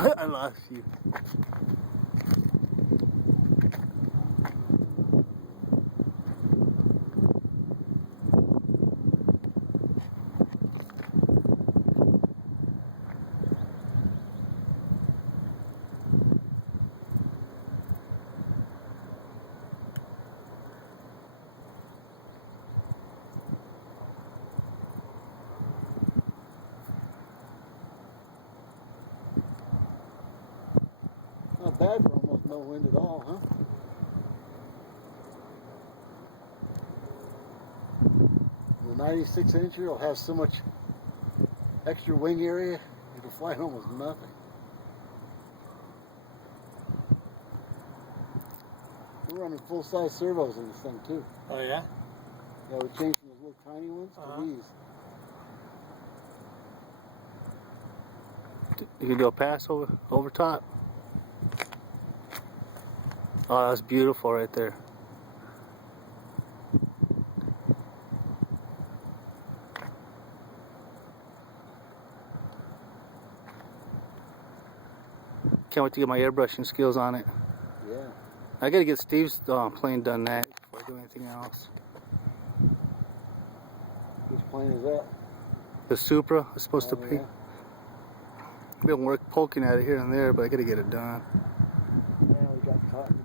I lost you. Not bad for almost no wind at all, huh? The 96 incher will have so much extra wing area, it'll fly almost nothing. We're running full-size servos in this thing too. Oh yeah? Yeah, we changed from those little tiny ones to these. You can do a pass over top. Oh, that's beautiful right there. Can't wait to get my airbrushing skills on it. Yeah. I gotta get Steve's plane done next before I do anything else. Which plane is that? The Supra is supposed to be. Yeah. Been poking at it here and there, but I gotta get it done. Yeah, we got caught in